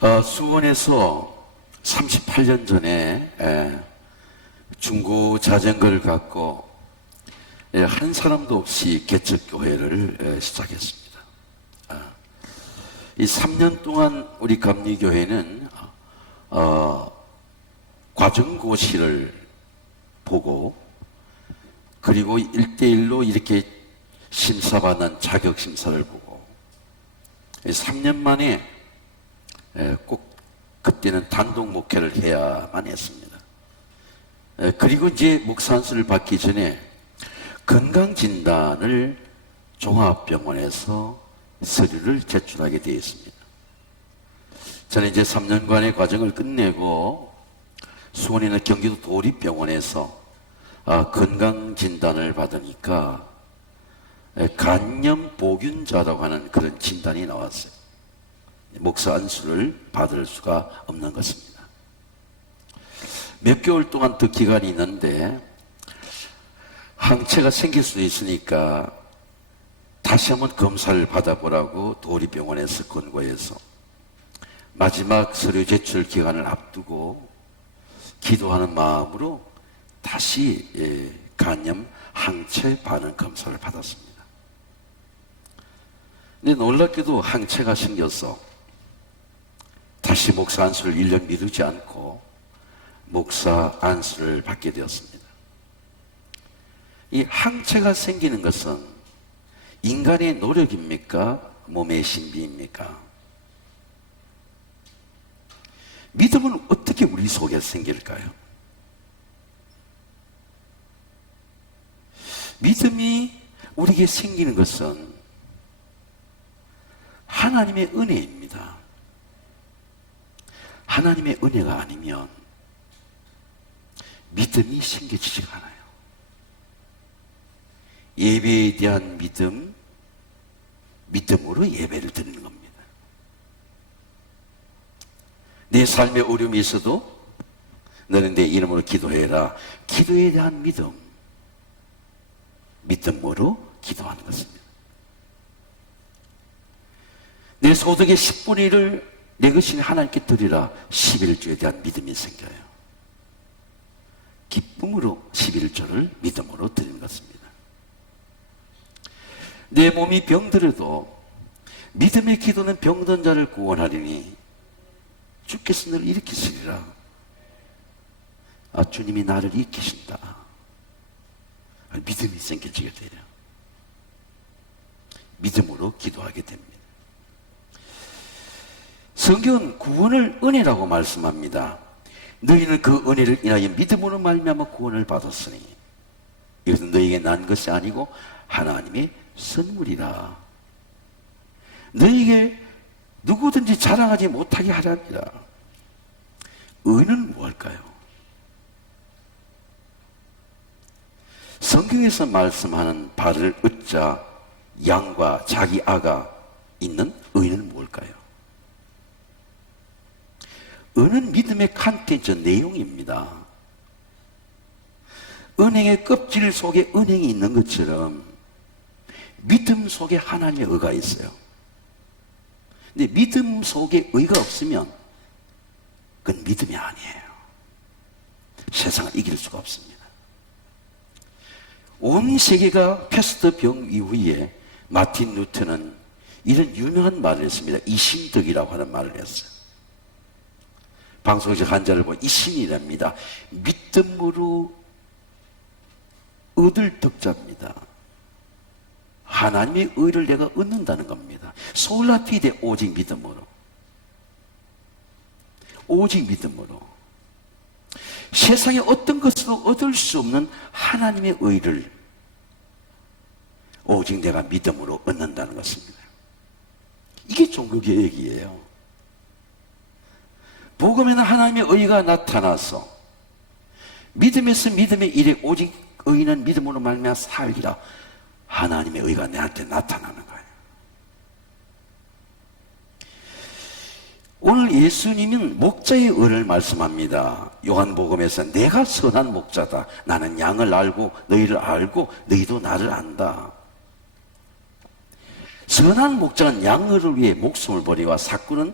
수원에서 38년 전에 중고 자전거를 갖고 한 사람도 없이 개척교회를 시작했습니다. 이 3년 동안 우리 감리교회는 과정고시를 보고, 그리고 1대1로 이렇게 심사받는 자격심사를 보고, 3년 만에 꼭 그때는 단독 목회를 해야만 했습니다. 그리고 이제 목사 안수를 받기 전에 건강진단을 종합병원에서 서류를 제출하게 되어 있습니다. 저는 이제 3년간의 과정을 끝내고 수원에는 경기도 도립병원에서 건강진단을 받으니까 간염보균자라고 하는 그런 진단이 나왔어요. 목사 안수를 받을 수가 없는 것입니다. 몇 개월 동안 더 기간이 있는데 항체가 생길 수도 있으니까 다시 한번 검사를 받아보라고 도립병원에서 권고해서 마지막 서류 제출 기간을 앞두고 기도하는 마음으로 다시 간염 항체 반응 검사를 받았습니다. 근데 놀랍게도 항체가 생겨서 다시 목사 안수를 1년 미루지 않고 목사 안수를 받게 되었습니다. 이 항체가 생기는 것은 인간의 노력입니까? 몸의 신비입니까? 믿음은 어떻게 우리 속에 생길까요? 믿음이 우리에게 생기는 것은 하나님의 은혜입니다. 하나님의 은혜가 아니면 믿음이 생겨지지가 않아요. 예배에 대한 믿음, 믿음으로 예배를 드리는 겁니다. 내 삶에 어려움이 있어도 너는 내 이름으로 기도해라. 기도에 대한 믿음, 믿음으로 기도하는 것입니다. 내 소득의 10분의 1을 내 것이 하나님께 드리라. 11조에 대한 믿음이 생겨요. 기쁨으로 11조를 믿음으로 드리는 것입니다. 내 몸이 병들어도 믿음의 기도는 병든 자를 구원하리니 주께서 너를 일으키시리라. 주님이 나를 일으키신다. 믿음이 생겨지게 돼요. 믿음으로 기도하게 됩니다. 성경은 구원을 은혜라고 말씀합니다. 너희는 그 은혜를 인하여 믿음으로 말미암아 구원을 받았으니 이것은 너희에게 난 것이 아니고 하나님의 선물이라. 너희에게 누구든지 자랑하지 못하게 하라니라. 의는 무엇일까요? 성경에서 말씀하는 발을 얻자 양과 자기 아가 있는 의는 무엇일까요? 의는 믿음의 컨텐츠 내용입니다. 은행의 껍질 속에 은행이 있는 것처럼 믿음 속에 하나님의 의가 있어요. 근데 믿음 속에 의가 없으면 그건 믿음이 아니에요. 세상을 이길 수가 없습니다. 온 세계가 패스트병 이후에 마틴 루터는 이런 유명한 말을 했습니다. 이신덕이라고 하는 말을 했어요. 방송에서 한자를 보면 이신이랍니다. 믿음으로 얻을 덕자입니다. 하나님의 의를 내가 얻는다는 겁니다. 솔라피데 오직 믿음으로. 오직 믿음으로. 세상에 어떤 것으로 얻을 수 없는 하나님의 의를 오직 내가 믿음으로 얻는다는 것입니다. 이게 종교개혁이에요. 복음에는 하나님의 의가 나타나서 믿음에서 믿음의 일에 오직 의인은 믿음으로 말미암아 살리라. 하나님의 의가 내한테 나타나는 거예요. 오늘 예수님은 목자의 의를 말씀합니다. 요한복음에서 내가 선한 목자다. 나는 양을 알고 너희를 알고 너희도 나를 안다. 선한 목자는 양을 위해 목숨을 버리와 삭구는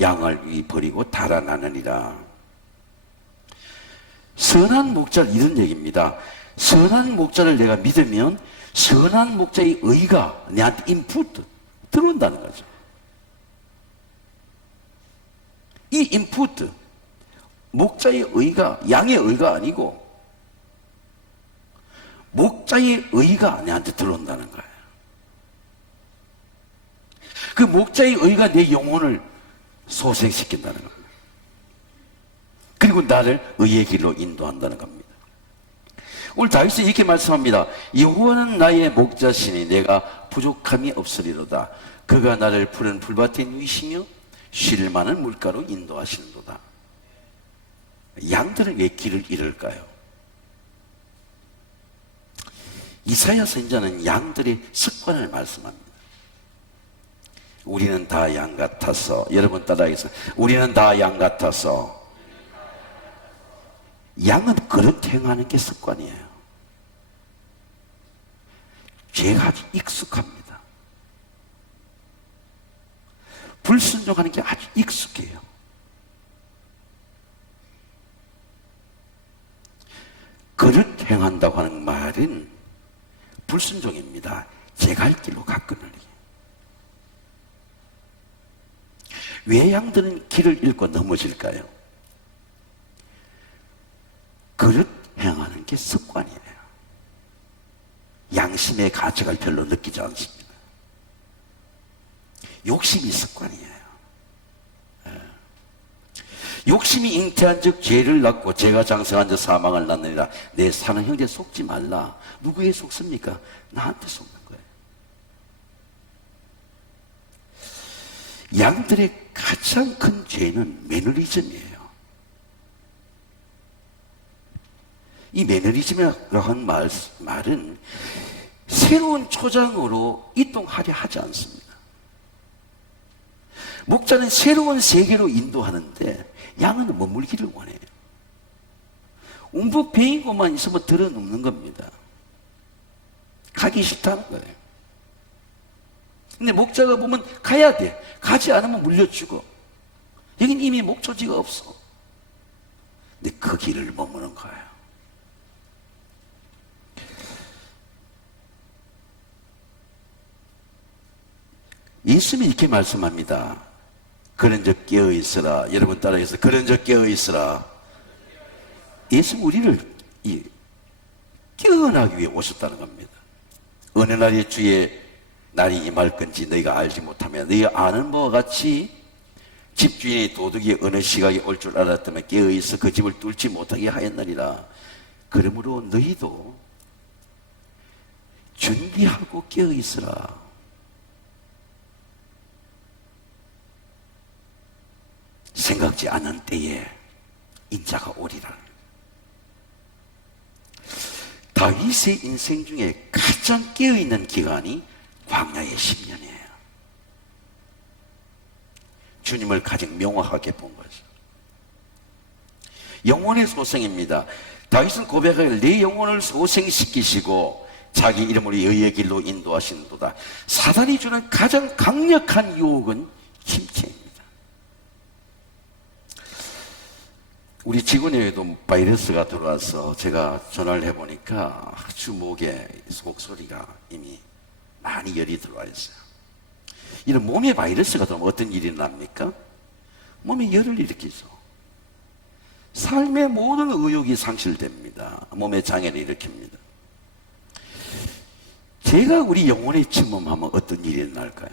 양을 위 버리고 달아나느니라. 선한 목자를 이런 얘기입니다. 선한 목자를 내가 믿으면 선한 목자의 의가 내한테 인풋 들어온다는 거죠. 이 인풋, 목자의 의가 양의 의가 아니고 목자의 의가 내한테 들어온다는 거예요. 그 목자의 의가 내 영혼을 소생시킨다는 겁니다. 그리고 나를 의의 길로 인도한다는 겁니다. 오늘 다윗은 이렇게 말씀합니다. 여호와는 나의 목자시니 내가 부족함이 없으리로다. 그가 나를 푸른 풀밭에 누이시며 쉴 만한 물가로 인도하시는도다. 양들은 왜 길을 잃을까요? 이사야 선지자는 양들의 습관을 말씀합니다. 우리는 다 양 같아서, 여러분 따라해서, 우리는 다 양 같아서. 양은 그릇 행하는 게 습관이에요. 죄가 아주 익숙합니다. 불순종하는 게 아주 익숙해요. 그릇 행한다고 하는 말은 불순종입니다. 제 갈 길로 가꾸는. 왜 양들은 길을 잃고 넘어질까요? 그릇 행하는 게 습관이에요. 양심의 가책을 별로 느끼지 않습니다. 욕심이 습관이에요. 욕심이 잉태한 즉 죄를 낳고 죄가 장성한 즉 사망을 낳느니라. 내 사는 형제 속지 말라. 누구에 속습니까? 나한테 속는 거예요. 양들의 가장 큰 죄는 매너리즘이에요. 이 매너리즘이라고 하는 말은 새로운 초장으로 이동하려 하지 않습니다. 목자는 새로운 세계로 인도하는데 양은 머물기를 원해요. 움푹 베인 곳만 있으면 들어눕는 겁니다. 가기 싫다는 거예요. 근데 목자가 보면 가야 돼. 가지 않으면 물려 죽어. 여긴 이미 목초지가 없어. 근데 그 길을 머무는 거예요. 예수님이 이렇게 말씀합니다. 그런즉 깨어 있으라. 여러분 따라해서 그런즉 깨어 있으라. 예수님 우리를 깨어나기 위해 오셨다는 겁니다. 어느 날에 주의 날이 임할 건지 너희가 알지 못하며 너희가 아는 바와 같이 집주인의 도둑이 어느 시각에 올 줄 알았다면 깨어있어 그 집을 뚫지 못하게 하였느니라. 그러므로 너희도 준비하고 깨어있으라. 생각지 않은 때에 인자가 오리라. 다윗의 인생 중에 가장 깨어있는 기간이 광야의 10년이에요. 주님을 가장 명확하게 본 거죠. 영혼의 소생입니다. 다윗은 고백하길 내 영혼을 소생시키시고 자기 이름으로 의의 길로 인도하시는도다. 사단이 주는 가장 강력한 유혹은 침체입니다. 우리 직원에게도 바이러스가 들어와서 제가 전화를 해보니까 아주 목에 목소리가 이미 많이 열이 들어와 있어요. 이런 몸에 바이러스가 들어오면 어떤 일이 납니까? 몸에 열을 일으키죠. 삶의 모든 의욕이 상실됩니다. 몸의 장애를 일으킵니다. 제가 우리 영혼에 침범하면 어떤 일이 날까요?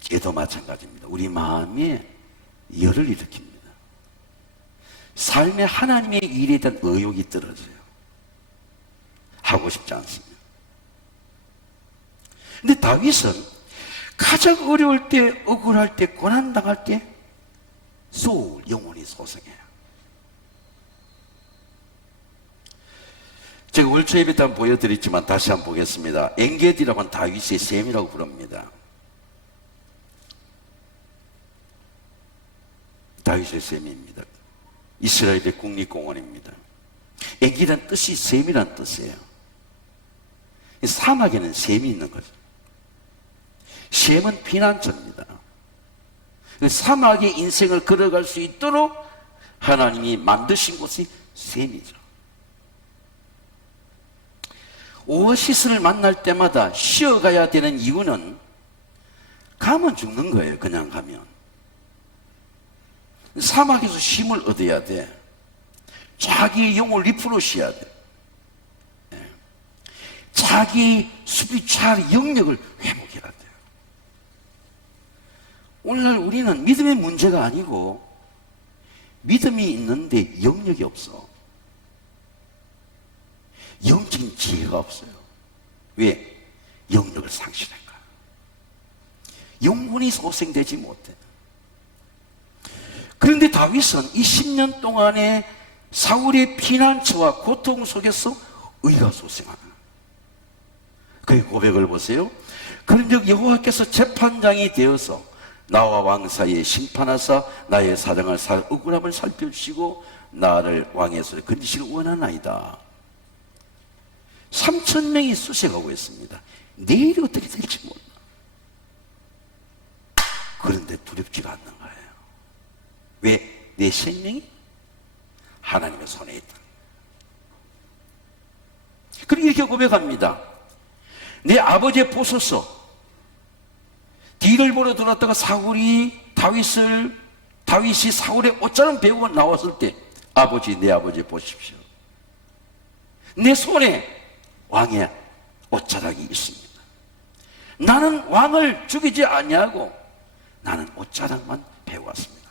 죄도 마찬가지입니다. 우리 마음에 열을 일으킵니다. 삶의 하나님의 일에 대한 의욕이 떨어져요. 하고 싶지 않습니다. 근데 다윗은 가장 어려울 때, 억울할 때, 고난당할 때 영혼이 소생해요. 제가 월초 예배 때 한번 보여드렸지만 다시 한번 보겠습니다. 엔게디라고 하는 다윗의 셈이라고 부릅니다. 다윗의 셈입니다. 이스라엘의 국립공원입니다. 엔게디란 뜻이 셈이란 뜻이에요. 사막에는 셈이 있는 거죠. 셈은 피난처입니다. 그 사막의 인생을 걸어갈 수 있도록 하나님이 만드신 곳이 샘이죠. 오아시스를 만날 때마다 쉬어가야 되는 이유는 가면 죽는 거예요. 그냥 가면. 사막에서 쉼을 얻어야 돼. 자기의 영을 리프로시해야 돼. 자기 스피리추얼 영역을 회복해야 돼. 오늘날 우리는 믿음의 문제가 아니고 믿음이 있는데 영역이 없어. 영적인 지혜가 없어요. 왜? 영역을 상실할까? 영혼이 소생되지 못해. 그런데 다윗은 이 10년 동안에 사울의 피난처와 고통 속에서 의가 소생하는 그의 고백을 보세요. 그런즉 여호와께서 재판장이 되어서 나와 왕 사이에 심판하사 나의 사정을 억울함을 살펴주시고 나를 왕의 손에 건지시길 원하나이다. 3,000명이 수색하고 있습니다. 내일이 어떻게 될지 몰라. 그런데 두렵지가 않는 거예요. 왜? 내 생명이 하나님의 손에 있다. 그리고 이렇게 고백합니다. 내 아버지의 보소서. 뒤를 보러 돌았다가 다윗이 사울의 옷자랑 배우고 나왔을 때 아버지, 내 아버지 보십시오. 내 손에 왕의 옷자락이 있습니다. 나는 왕을 죽이지 아니하고 나는 옷자락만 배워왔습니다.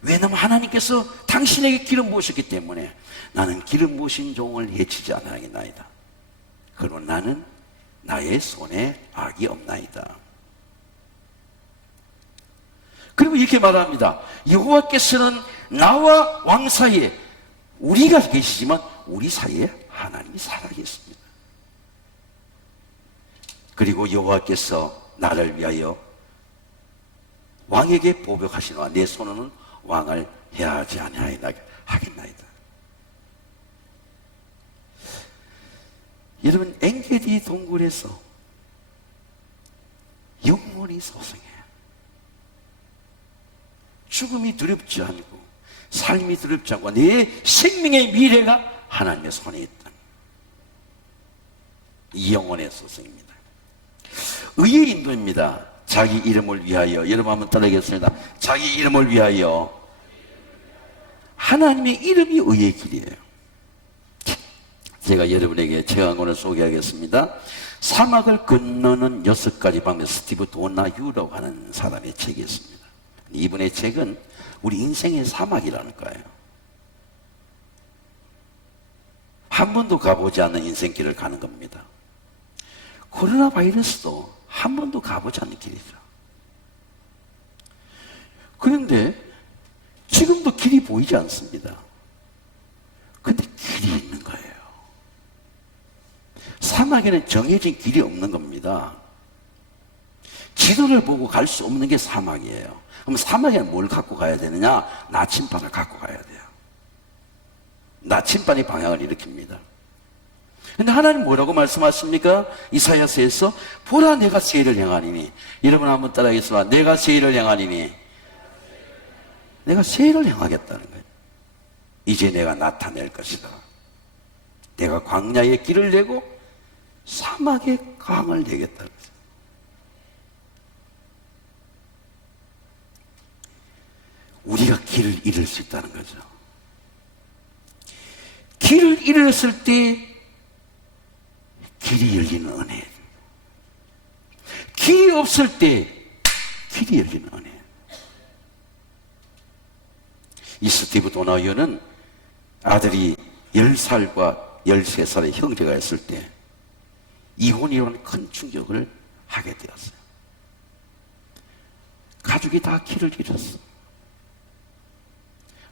왜냐하면 하나님께서 당신에게 기름 부으셨기 때문에 나는 기름 부으신 종을 해치지 아니하겠나이다. 그러나 나는 나의 손에 악이 없나이다. 그리고 이렇게 말합니다. 여호와께서는 나와 왕 사이에 우리가 계시지만 우리 사이에 하나님이 살아계십니다. 그리고 여호와께서 나를 위하여 왕에게 보복하시노라. 내 손으로는 왕을 해하지 아니하겠나이다. 여러분, 엔게디 동굴에서 영원히 소생해요. 죽음이 두렵지 않고 삶이 두렵지 않고 내 생명의 미래가 하나님의 손에 있다. 이 영혼의 소생입니다. 의의 인도입니다. 자기 이름을 위하여. 여러분 한번 따라하겠습니다. 자기 이름을 위하여. 하나님의 이름이 의의 길이에요. 제가 여러분에게 책 한 권을 소개하겠습니다. 사막을 건너는 6가지 방법. 스티브 도나휴라고 하는 사람의 책이 있습니다. 이분의 책은 우리 인생의 사막이라는 거예요. 한 번도 가보지 않는 인생길을 가는 겁니다. 코로나 바이러스도 한 번도 가보지 않는 길이죠. 그런데 지금도 길이 보이지 않습니다. 근데 길이 있는 거예요. 사막에는 정해진 길이 없는 겁니다. 지도를 보고 갈 수 없는 게 사막이에요. 그럼 사막에는 뭘 갖고 가야 되느냐? 나침반을 갖고 가야 돼요. 나침반이 방향을 일으킵니다. 근데 하나님 뭐라고 말씀하십니까? 이사야서에서 보라 내가 세일을 행하니니. 여러분 한번 따라하겠습니다. 내가 세일을 행하니니. 내가 세일을 행하겠다는 거예요. 이제 내가 나타낼 것이다. 내가 광야에 길을 내고 사막에 강을 내겠다는 거예요. 우리가 길을 잃을 수 있다는 거죠. 길을 잃었을 때 길이 열리는 은혜. 길이 없을 때 길이 열리는 은혜. 이 스티브 도나휴는 아들이 10살과 13살의 형제가 있을 때 이혼이라는 큰 충격을 하게 되었어요. 가족이 다 길을 잃었어.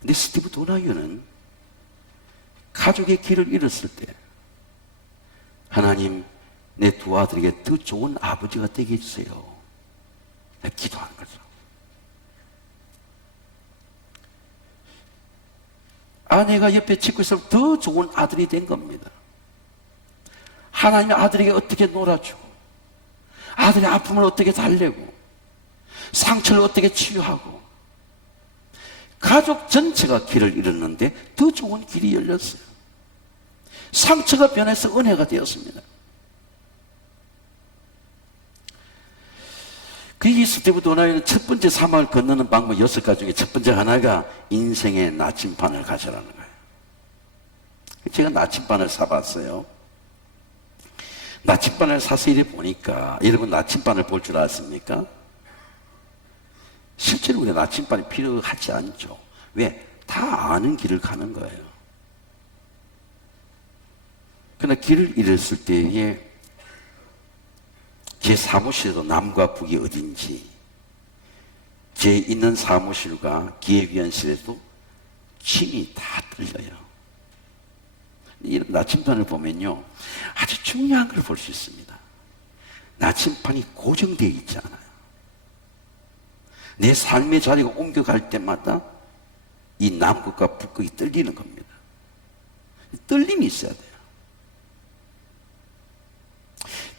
근데 스티브 도나휴는 가족의 길을 잃었을 때 하나님, 내 두 아들에게 더 좋은 아버지가 되게 해주세요. 내가 기도하는 거죠. 아내가 옆에 짓고 있으면 더 좋은 아들이 된 겁니다. 하나님의 아들에게 어떻게 놀아주고 아들의 아픔을 어떻게 달래고 상처를 어떻게 치유하고, 가족 전체가 길을 잃었는데 더 좋은 길이 열렸어요. 상처가 변해서 은혜가 되었습니다. 그게 있을 때부터 나는 첫 번째 사막을 건너는 방법 6가지 중에 첫 번째 하나가 인생의 나침반을 가져라는 거예요. 제가 나침반을 사봤어요. 나침반을 사서 이래 보니까, 여러분 나침반을 볼 줄 아십니까? 실제로 우리 나침반이 필요하지 않죠. 왜? 다 아는 길을 가는 거예요. 그러나 길을 잃었을 때에 제 사무실에도 남과 북이 어딘지, 제 있는 사무실과 기획위원실에도 침이 다 떨려요. 이런 나침반을 보면요, 아주 중요한 걸 볼 수 있습니다. 나침반이 고정되어 있지 않아요. 내 삶의 자리가 옮겨갈 때마다 이 남극과 북극이 떨리는 겁니다. 떨림이 있어야 돼요.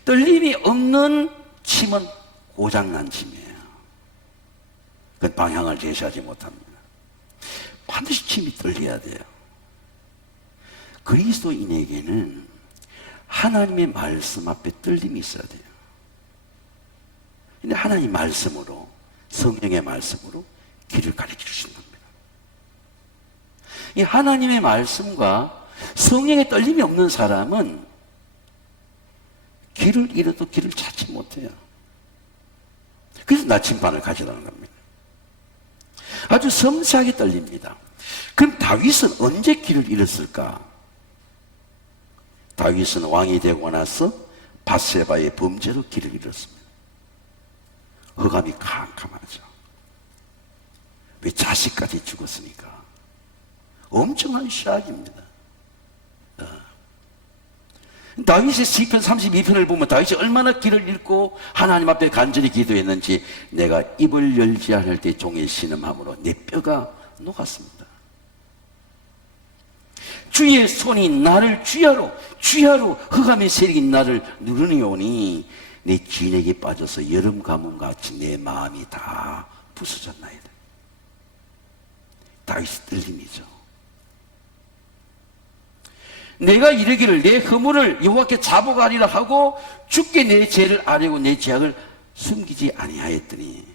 떨림이 없는 침은 고장난 침이에요. 그 방향을 제시하지 못합니다. 반드시 침이 떨려야 돼요. 그리스도인에게는 하나님의 말씀 앞에 떨림이 있어야 돼요. 근데 하나님 말씀으로, 성령의 말씀으로 길을 가르쳐 주시는 겁니다. 이 하나님의 말씀과 성령의 떨림이 없는 사람은 길을 잃어도 길을 찾지 못해요. 그래서 나침반을 가져라는 겁니다. 아주 섬세하게 떨립니다. 그럼 다윗은 언제 길을 잃었을까? 다윗은 왕이 되고 나서 밧세바의 범죄로 길을 잃었습니다. 허감이 캄캄하죠. 왜? 자식까지 죽었으니까. 엄청난 샤악입니다. 다윗의 시편 32편을 보면 다윗이 얼마나 길을 잃고 하나님 앞에 간절히 기도했는지, 내가 입을 열지 않을 때 종의 신음함으로 내 뼈가 녹았습니다. 주의 손이 나를 주야로 흑암의 세력이 나를 누르니오니 내 진에게 빠져서 여름 가뭄같이 내 마음이 다 부서졌나이다. 다윗의 떨림이죠. 내가 이르기를 내 허물을 여호와께 자복하리라 하고 주께 내 죄를 아뢰고 내 죄악을 숨기지 아니하였더니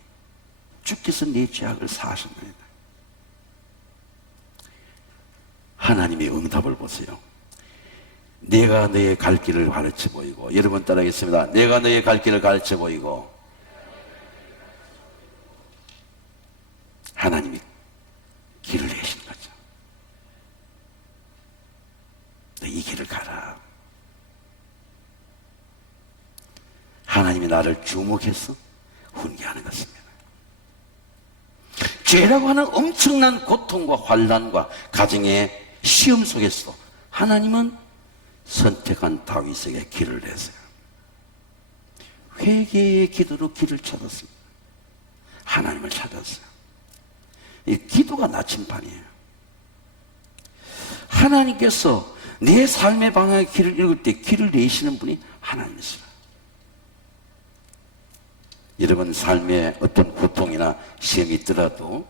주께서 내 죄악을 사하셨나이다. 하나님의 응답을 보세요. 내가 너의 갈 길을 가르쳐 보이고, 여러분 따라하겠습니다. 내가 너의 갈 길을 가르쳐 보이고, 하나님이 길을 내신 거죠. 너 이 길을 가라. 하나님이 나를 주목해서 훈계하는 것입니다. 죄라고 하는 엄청난 고통과 환난과 가정의 시험 속에서 하나님은 선택한 다윗에게 길을 내세요. 회개의 기도로 길을 찾았습니다. 하나님을 찾았어요. 이 기도가 나침반이에요. 하나님께서 내 삶의 방향의 길을 읽을 때 길을 내시는 분이 하나님이시라. 여러분 삶에 어떤 고통이나 시험이 있더라도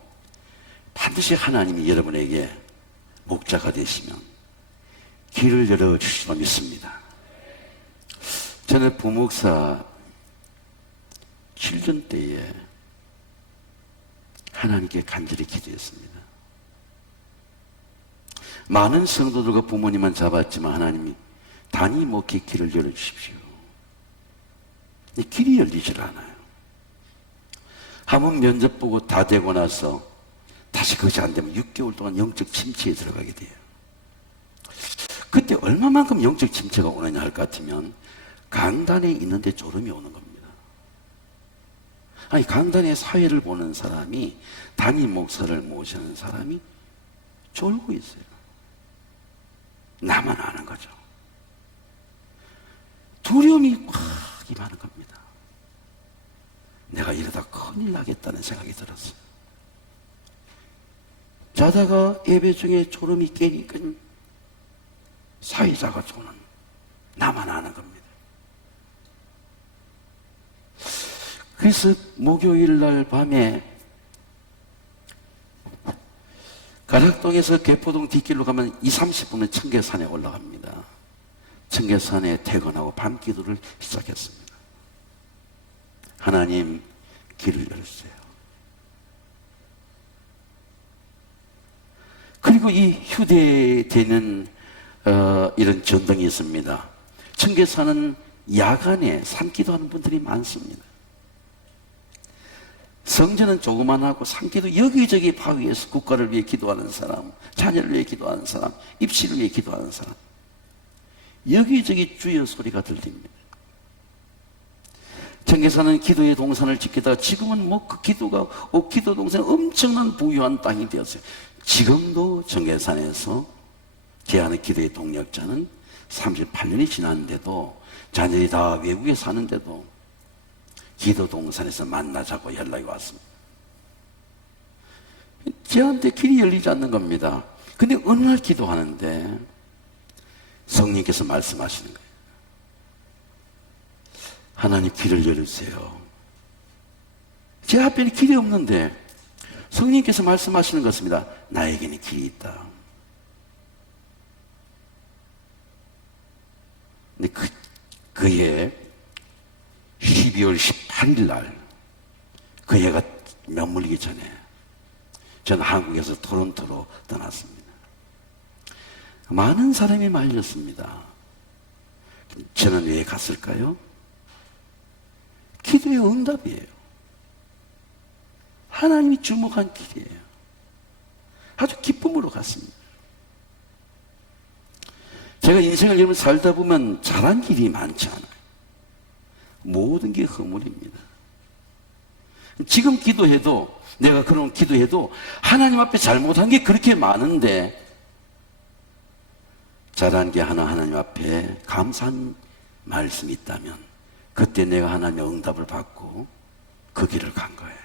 반드시 하나님이 여러분에게 목자가 되시면 길을 열어주시리라 믿습니다. 저는 부목사 7년 때에 하나님께 간절히 기도했습니다. 많은 성도들과 부모님만 잡았지만 하나님이 단위 목회 길을 열어주십시오. 길이 열리질 않아요. 한번 면접 보고 다 되고 나서 다시 그것이 안 되면 6개월 동안 영적 침체에 들어가게 돼요. 그때 얼마만큼 영적 침체가 오느냐 할 것 같으면 강단에 있는데 졸음이 오는 겁니다. 아니, 강단의 사회를 보는 사람이, 담임 목사를 모시는 사람이 졸고 있어요. 나만 아는 거죠. 두려움이 확 임하는 겁니다. 내가 이러다 큰일 나겠다는 생각이 들었어요. 자다가 예배 중에 졸음이 깨니까 사회자가 조는 나만 아는 겁니다. 그래서 목요일 날 밤에 가락동에서 개포동 뒷길로 가면 20-30분은 청계산에 올라갑니다. 청계산에 퇴근하고 밤기도를 시작했습니다. 하나님, 길을 열어주세요. 그리고 이 휴대되는 이런 전등이 있습니다. 청계산은 야간에 산기도하는 분들이 많습니다. 성전은 조그만하고 산기도 여기저기 바위에서 국가를 위해 기도하는 사람, 자녀를 위해 기도하는 사람, 입시를 위해 기도하는 사람, 여기저기 주여 소리가 들립니다. 청계산은 기도의 동산을 지키다가 지금은 뭐 그 기도가 기도 동산이 엄청난 부유한 땅이 되었어요. 지금도 청계산에서 제하는 기도의 동력자는 38년이 지났는데도, 자녀들이 다 외국에 사는데도 기도 동산에서 만나자고 연락이 왔습니다. 저한테 길이 열리지 않는 겁니다. 근데 어느 날 기도하는데 성령께서 말씀하시는 거예요. 하나님, 길을 열으세요. 제 앞에는 길이 없는데 성령께서 말씀하시는 것입니다. 나에게는 길이 있다. 근데 그해 12월 18일 날, 그 해가 맞물리기 전에 저는 한국에서 토론토로 떠났습니다. 많은 사람이 말렸습니다. 저는 왜 갔을까요? 기도의 응답이에요. 하나님이 주목한 길이에요. 아주 기쁨으로 갔습니다. 제가 인생을 여러분 살다 보면 잘한 길이 많지 않아요. 모든 게 허물입니다. 지금 기도해도, 내가 그런 기도해도 하나님 앞에 잘못한 게 그렇게 많은데, 잘한 게 하나 하나님 앞에 감사한 말씀이 있다면 그때 내가 하나님의 응답을 받고 그 길을 간 거예요.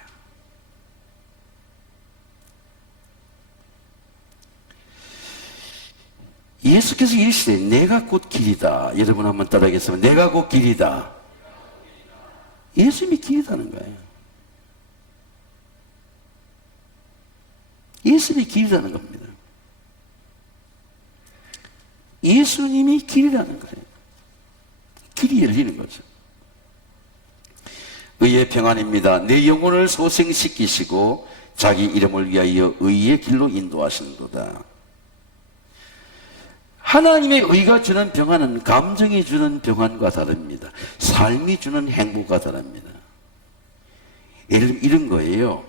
예수께서 이르시되 내가 곧 길이다. 여러분 한번 따라하겠습니다. 내가 곧 길이다. 예수님이 길이라는 거예요. 예수님이 길이라는 겁니다. 예수님이 길이라는 거예요. 길이 열리는 거죠. 의의 평안입니다. 내 영혼을 소생시키시고 자기 이름을 위하여 의의 길로 인도하시는도다. 하나님의 의가 주는 평안은 감정이 주는 평안과 다릅니다. 삶이 주는 행복과 다릅니다. 예를 들면 이런 거예요.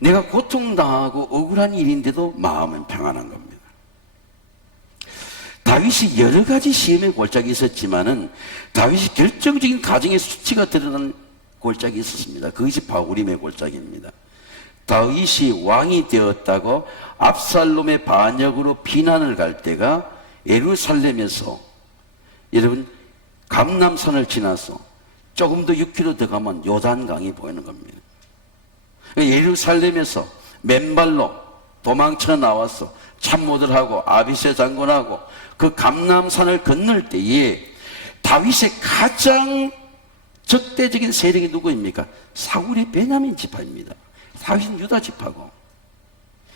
내가 고통당하고 억울한 일인데도 마음은 평안한 겁니다. 다윗이 여러 가지 시험의 골짜기 있었지만은 다윗이 결정적인 가정의 수치가 드러난 골짜기 있었습니다. 그것이 바구림의 골짜기입니다. 다윗이 왕이 되었다고 압살롬의 반역으로 비난을 갈 때가 예루살렘에서, 여러분 감람산을 지나서 조금 더 6km 더 가면 요단강이 보이는 겁니다. 예루살렘에서 맨발로 도망쳐 나와서 참모들하고 아비새 장군하고 그 감람산을 건널 때에 다윗의 가장 적대적인 세력이 누구입니까? 사울의 베냐민 지파입니다. 다윗은 유다 지파고.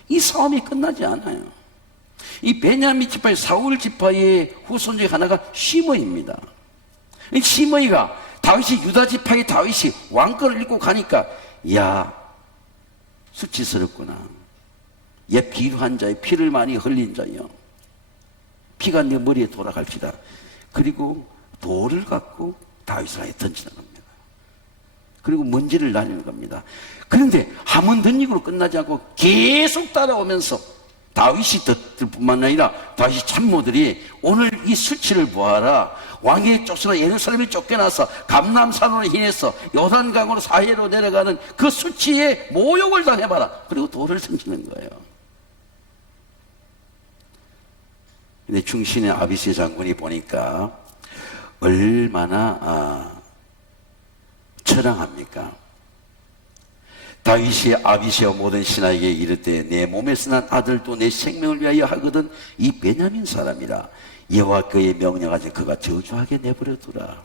이 싸움이 끝나지 않아요. 이 베냐민 지파의 사울 지파의 후손 중에 하나가 시므이입니다. 이 시므이가 다윗이 유다 지파의 다윗이 왕권을 잃고 가니까, 야, 수치스럽구나. 얘 비루한 자여, 피를 많이 흘린 자여, 피가 내 머리에 돌아갈지다. 그리고 돌을 갖고 다윗을 아예 던지는 겁니다. 그리고 먼지를 날리는 겁니다. 그런데 한 번 던지고 끝나지 않고 계속 따라오면서 다윗이 뿐만 아니라 다윗 참모들이 오늘 이 수치를 보아라. 왕의 쫓으러 예루살렘에 쫓겨나서 감람산으로 인해서 요단강으로 사해로 내려가는 그 수치에 모욕을 당해봐라. 그리고 돌을 던지는 거예요. 근데 충신의 아비새 장군이 보니까 얼마나 처량합니까? 다윗이 아비새와 모든 신하에게 이르되 내 몸에서 난 아들도 내 생명을 위하여 하거든 이 베냐민 사람이라. 여호와께의 명령하지 그가 저주하게 내버려 두라.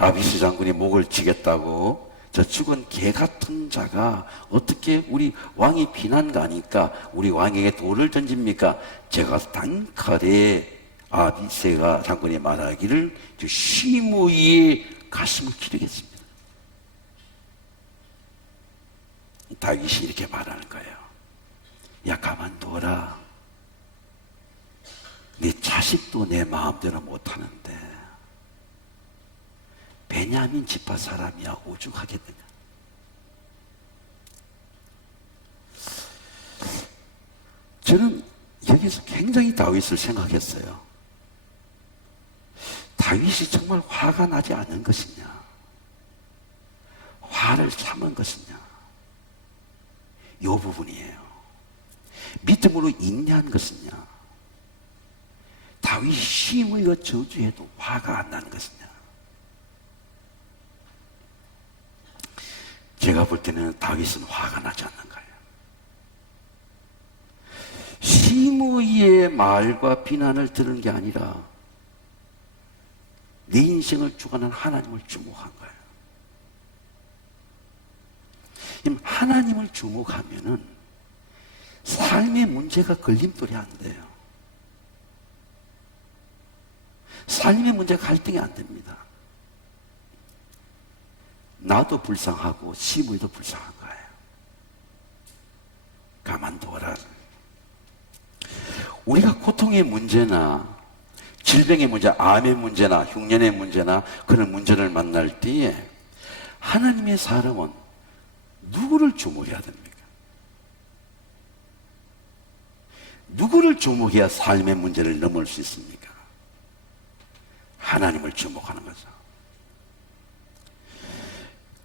아비스 장군이 목을 치겠다고 저 죽은 개 같은 자가 어떻게 우리 왕이 피난 가니까 우리 왕에게 돌을 던집니까? 제가 단칼에 아비스가 장군이 말하기를 시므이의 가슴을 기르겠습니다. 다윗이 이렇게 말하는 거예요. 야, 가만둬라. 내 자식도 내 마음대로 못하는데 베냐민 지파 사람이야 오죽하겠느냐. 저는 여기서 굉장히 다윗을 생각했어요. 다윗이 정말 화가 나지 않은 것이냐, 화를 참은 것이냐, 이 부분이에요. 믿음으로 인내한 것이냐, 다윗이 시므이가 저주해도 화가 안 나는 것이냐. 제가 볼 때는 다윗은 화가 나지 않는 거예요. 시므이의 말과 비난을 들은 게 아니라 내 인생을 주관하는 하나님을 주목한 거예요. 하나님을 주목하면은 삶의 문제가 걸림돌이 안 돼요. 삶의 문제가 갈등이 안 됩니다. 나도 불쌍하고 시므이도 불쌍한 거예요. 가만둬라. 우리가 고통의 문제나 질병의 문제, 암의 문제나 흉년의 문제나 그런 문제를 만날 때에 하나님의 사람은 누구를 주목해야 됩니까? 누구를 주목해야 삶의 문제를 넘을 수 있습니까? 하나님을 주목하는 거죠.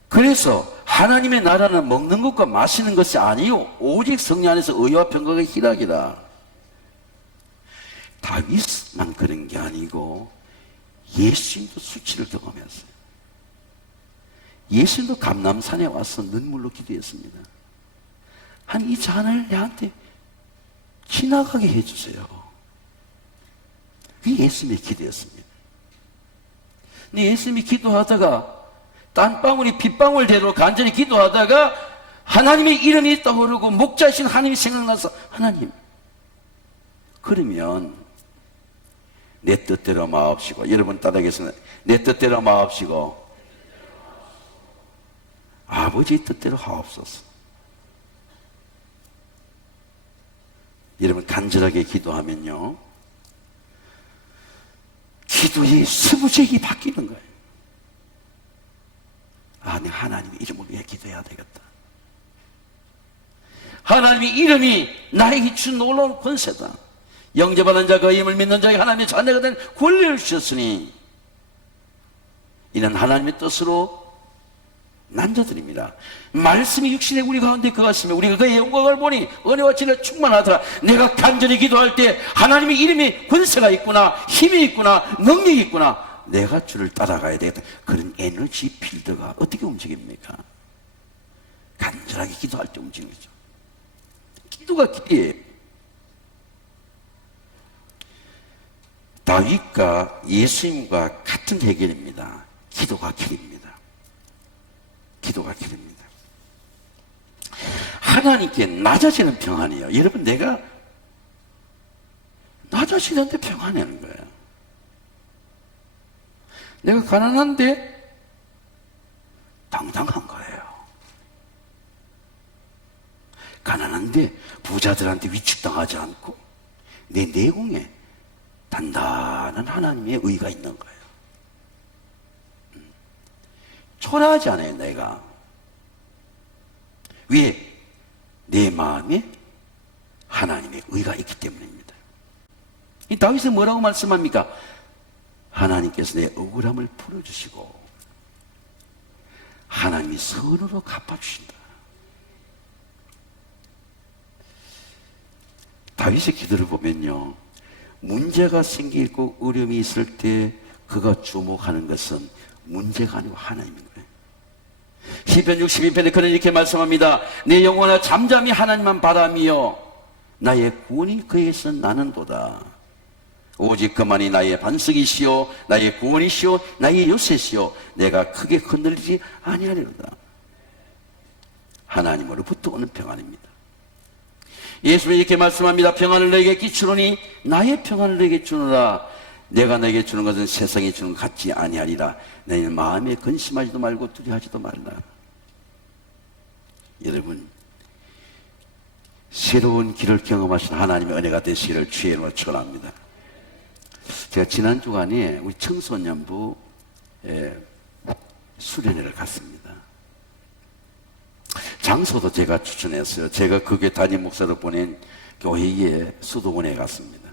그래서 하나님의 나라는 먹는 것과 마시는 것이 아니요 오직 성령 안에서 의와 평강의 희락이다. 다윗만 그런 게 아니고 예수님도 수치를 경험했어요. 예수님도 감람산에 와서 눈물로 기도했습니다. 한 이 잔을 내한테 지나가게 해주세요. 그게 예수님의 기도였습니다. 근데 예수님이 기도하다가 땀방울이 빗방울대로 간절히 기도하다가 하나님의 이름이 떠오르고 목자이신 하나님이 생각나서 하나님, 그러면 내 뜻대로 마옵시고, 여러분 따라하겠습니다. 내 뜻대로 마옵시고 아버지 뜻대로 하옵소서. 여러분 간절하게 기도하면요 기도의 스무제기 바뀌는 거예요. 아, 내가 하나님의 이름을 위해 기도해야 되겠다. 하나님의 이름이 나에게 준 놀라운 권세다. 영접하는 자 그 이름을 믿는 자에게 하나님의 자녀가 된 권리를 주셨으니 이는 하나님의 뜻으로 난 자들입니다. 말씀이 육신의 우리 가운데 거하시며 우리가 그의 영광을 보니 은혜와 진리가 충만하더라. 내가 간절히 기도할 때 하나님의 이름이 권세가 있구나, 힘이 있구나, 능력이 있구나, 내가 주를 따라가야 되겠다. 그런 에너지 필드가 어떻게 움직입니까? 간절하게 기도할 때 움직이는 거죠. 기도가 길이에요. 다윗과 예수님과 같은 해결입니다. 기도가 길입니다. 기도가 길입니다. 하나님께 나 자신은 평안이에요. 여러분, 내가 나 자신한테 평안하는 거예요. 내가 가난한데 당당한 거예요. 가난한데 부자들한테 위축당하지 않고 내 내공에 단단한 하나님의 의가 있는 거예요. 초라하지 않아요, 내가. 왜? 내 마음에 하나님의 의가 있기 때문입니다. 이 다윗은 뭐라고 말씀합니까? 하나님께서 내 억울함을 풀어주시고 하나님이 선으로 갚아주신다. 다윗의 기도를 보면요, 문제가 생기고 어려움이 있을 때 그가 주목하는 것은 문제가 아니고 하나님인 거예요. 시편 62편에 그는 이렇게 말씀합니다. 내 영혼아 잠잠히 하나님만 바라며 나의 구원이 그에게서 나는도다. 오직 그만이 나의 반석이시요 나의 구원이시요 나의 요새시요 내가 크게 흔들리지 아니하리로다. 하나님으로부터 오는 평안입니다. 예수님이 이렇게 말씀합니다. 평안을 너에게 끼치노니 나의 평안을 너에게 주노라. 내가 너에게 주는 것은 세상이 주는 것 같지 아니하리라. 너희 마음에 근심하지도 말고 두려워하지도 말라. 여러분, 새로운 길을 경험하신 하나님의 은혜가 되시기를 주의 이름으로 축원합니다. 제가 지난 주간에 우리 청소년부 수련회를 갔습니다. 장소도 제가 추천했어요. 제가 그게 담임 목사로 보낸 교회의 수도원에 갔습니다.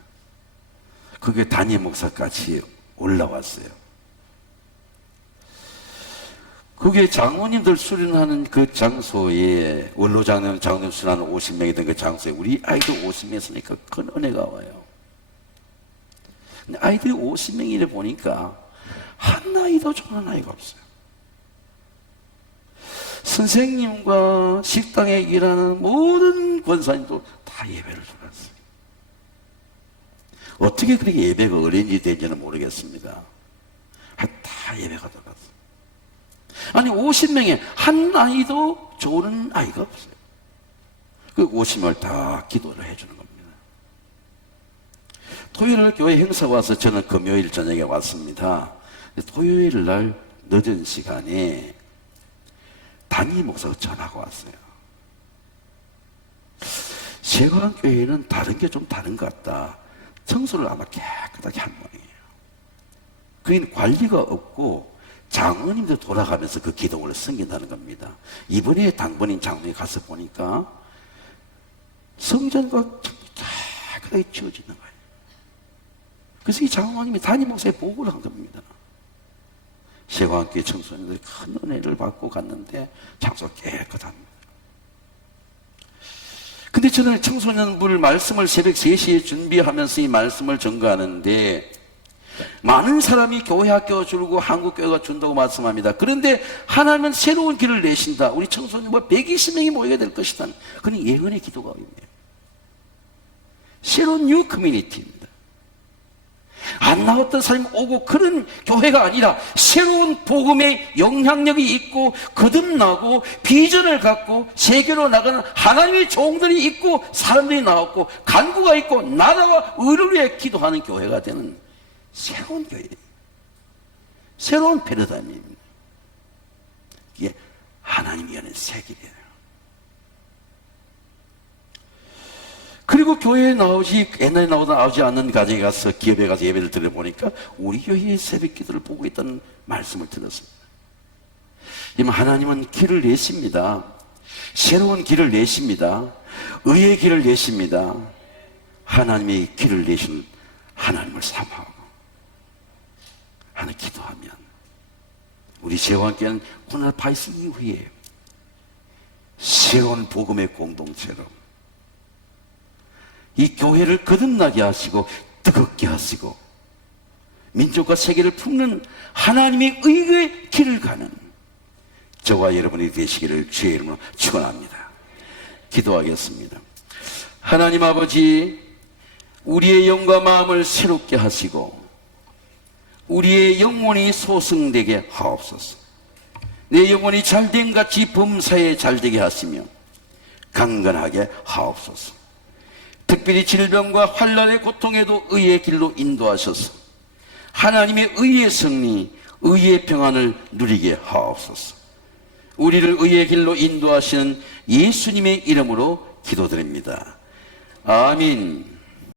그게 담임 목사까지 올라왔어요. 그게 장로님들 수련하는 그 장소에, 원로장로님, 장로님 수련하는 50명이던 그 장소에 우리 아이들 50명 있으니까 큰 은혜가 와요. 근데 아이들이 50명이래 보니까 한 아이도 좋은 아이가 없어요. 선생님과 식당에 일하는 모든 권사님도 다 예배를 들었어요. 어떻게 그렇게 예배가 어린이 되는지는 모르겠습니다. 다 예배가 들어갔어요. 아니 50명에 한 아이도 좋은 아이가 없어요. 그 50명을 다 기도를 해주는 겁니다. 토요일 교회 행사 와서 저는 금요일 저녁에 왔습니다. 토요일 날 늦은 시간에 담임 목사가 전화가 왔어요. 세관교회는 다른 게 좀 다른 것 같다. 청소를 아마 깨끗하게 한 모양이에요. 그게 관리가 없고 장로님도 돌아가면서 그 기도를 섬긴다는 겁니다. 이번에 당번인 장로에 가서 보니까 성전과 깨끗하게 지어지는 거예요. 그래서 이 장로님이 담임 목사에 보고를 한 겁니다. 세관교회 청소년들이 큰 은혜를 받고 갔는데 장소가 깨끗합니다. 근데 저는 청소년부를 말씀을 새벽 3시에 준비하면서 이 말씀을 전가하는데 많은 사람이 교회 학교가 줄고 한국교회가 준다고 말씀합니다. 그런데 하나님은 새로운 길을 내신다. 우리 청소년부 120명이 모이게 될 것이다. 그건 예언의 기도가 있네요. 새로운 뉴 커뮤니티입니다. 안 나왔던 사람이 오고 그런 교회가 아니라 새로운 복음의 영향력이 있고 거듭나고 비전을 갖고 세계로 나가는 하나님의 종들이 있고 사람들이 나왔고 간구가 있고 나라와 의를 위해 기도하는 교회가 되는 새로운 교회예요. 새로운 패러다임입니다. 이게 하나님이 여는 새 길이에요. 그리고 교회에 옛날에 나오지 않는 가정에 가서 기업에 가서 예배를 들어보니까 우리 교회의 새벽 기도를 보고 있다는 말씀을 들었습니다. 하나님은 길을 내십니다. 새로운 길을 내십니다. 의의 길을 내십니다. 하나님의 길을 내신 하나님을 사모하고 하나 기도하면 우리 세원교회는 코로나 바이러스 이후에 새로운 복음의 공동체로 이 교회를 거듭나게 하시고 뜨겁게 하시고 민족과 세계를 품는 하나님의 의의 길을 가는 저와 여러분이 되시기를 주의 이름으로 축원합니다. 기도하겠습니다. 하나님 아버지, 우리의 영과 마음을 새롭게 하시고 우리의 영혼이 소승되게 하옵소서. 내 영혼이 잘됨같이 범사에 잘되게 하시며 강건하게 하옵소서. 특별히 질병과 환난의 고통에도 의의 길로 인도하셔서 하나님의 의의 승리, 의의 평안을 누리게 하옵소서. 우리를 의의 길로 인도하시는 예수님의 이름으로 기도드립니다. 아멘.